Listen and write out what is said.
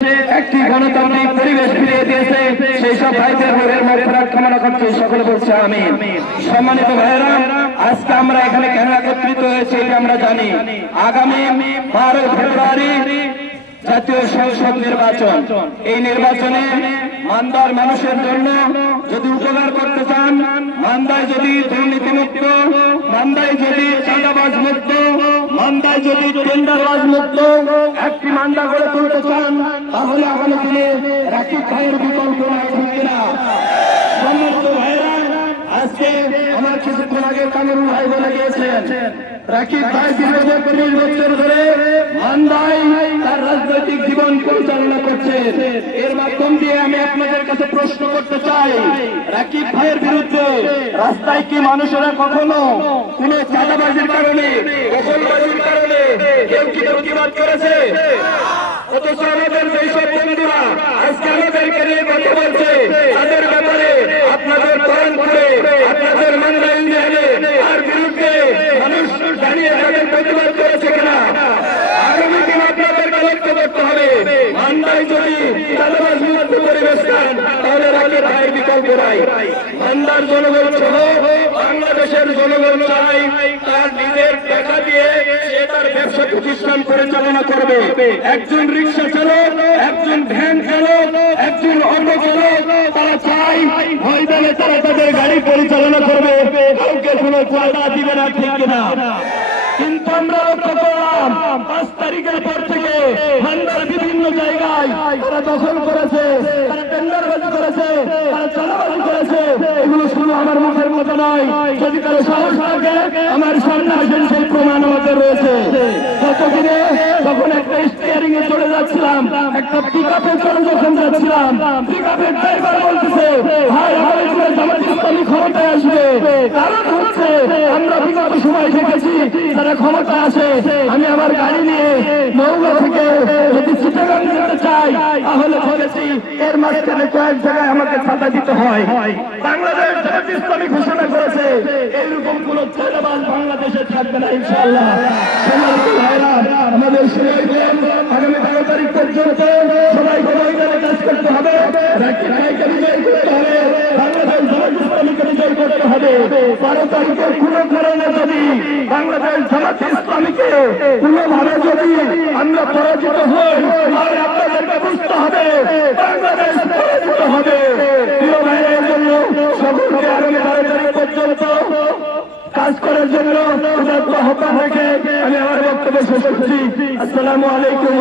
একটি গণতান্ত্রিক পরিবেশ ফিরিয়ে দিয়েছে, সেই সব ভাইদের রোহের মাগফিরাত কামনা করছি। সকলে বলছে আমিন। সম্মানিত ভাইয়েরা, আজকে আমরা এখানে কেন একত্রিত হয়েছি এটা আমরা জানি। আগামী 12 ফেব্রুয়ারি জাতীয় সংসদ নির্বাচন। এই নির্বাচনে মান্দার মানুষের জন্য যদি উপকার করতে চান, মান্দায় যদি দুর্নীতিমুক্ত, মান্দায় যদি চাঁদাবাজ মুক্ত, মান্দায় যদি টেন্ডারবাজ মুক্ত একটি মান্দা গড়ে তুলতে চান, তাহলে আগামী দিনে রাকিব ভাইয়ের বিকল্প নাই, ঠিক কিনা? সম্মানিত ভাইয়েরা, আজকে আমার কিছুক্ষণ আগে কামরুল ভাই বলে গিয়েছেন, রাকিব ভাই দীর্ঘ 30 বছর ধরে মান্দায় তার রাজনৈতিক জীবন পরিচালনা করছেন। এর মাধ্যম দিয়ে আমি আপনাদের কাছে প্রশ্ন করতে চাই, রাকিব ভাইয়ের বিরুদ্ধে রাস্তায় কি মানুষেরা কখনো কোন চাঁদাবাজির কারণে, দখলবাজির কারণে কেউ কি প্রতিবাদ করেছে? অথচ আমাদের যেসব বন্ধুরা আজকে আমাদেরকে নিয়ে কথা বলছে, তাদের ব্যাপারে আপনাদের পয়েন্ট করে আপনাদের মান্দা ইউনিয়নে আর বিরুদ্ধে মানুষ দাঁড়িয়ে তাদের প্রতিবাদ করেছে কিনা? আগামী দিন আপনাদেরকে লক্ষ্য করতে হবে। মান্দায় যদি চাঁদাবাজ মুক্ত পরিবেশ চান, তাহলে রাকিব ভাইয়ের বিকল্প নাই। মান্দার জনগণ সহ বাংলাদেশের জনগণ চাই তার নিজের টাকা দিয়ে সে তার ব্যবসা প্রতিষ্ঠান পরিচালনা করবে। একজন রিক্সা চালক, একজন ভ্যান চালক, একজন অটো চালক, তারা চাই ময়দানে তারা তাদের গাড়ি পরিচালনা করবে, কাউকে কোনো চাঁদা দিবে না, ঠিক কিনা? কিন্তু আমরা লক্ষ্য করলাম 5 তারিখের পর থেকে মান্দার বিভিন্ন জায়গায় তারা দখল করেছে, তারা টেন্ডারবাজি করেছে, তারা চাঁদাবাজি করেছে। এগুলো শুধু আমার মুখের মতো নয়, যদি তারা সাহস থাকে আমার সামনে আসেন, সেই প্রমাণ আমাদের রয়েছে। গতদিনে যখন একটা স্টিয়ারিং এ চলে যাচ্ছিলাম, একটা পিকআপে চলে যখন যাচ্ছিলাম, পিকআপের ড্রাইভার বলতেছে, ভাই আমাদের পুরো জামাত ইসলামী ক্ষমতায় আসবে। কারণ হচ্ছে আমরা বিগত সময় দেখেছি যারা ক্ষমতা আসে, আমি আমার গাড়ি নিয়ে নওগাঁ থেকে যদি চিটাগাং যেতে চাই, তাহলে বলেছি এর মাঝখানে কয়েক জায়গায় আমাকে ছাতা দিতে হয়। বাংলাদেশ জামাত ইসলামী ঘোষণা করেছে এইরকম কোন চাঁদাবাজ বাংলাদেশে থাকবে না, ইনশাআল্লাহ। সম্মানিত ভাইরা, আমাদের আগামী 12 তারিখ পর্যন্ত সবাইকে ময়দানে কাজ করতে হবে, রাকিব ভাইকে বিজয় করতে হবে, বাংলাদেশ জামাত ইসলামীকে বিজয় করতে হবে। 12 তারিখের কোনো কারণে যদি বাংলাদেশ জামাত ইসলামীকে কোনোভাবে যদি আমরা পরাজিত হই, তাহলে আপনাদেরকে বুঝতে হবে বাংলাদেশ পরাজিত হবে। প্রিয় ভাইয়ের জন্য সকলকে আগামী 12 তারিখ পর্যন্ত কাজ করার জন্য আহ্বান রেখে আমি আমার বক্তব্য শেষ করছি। আসসালামু আলাইকুম।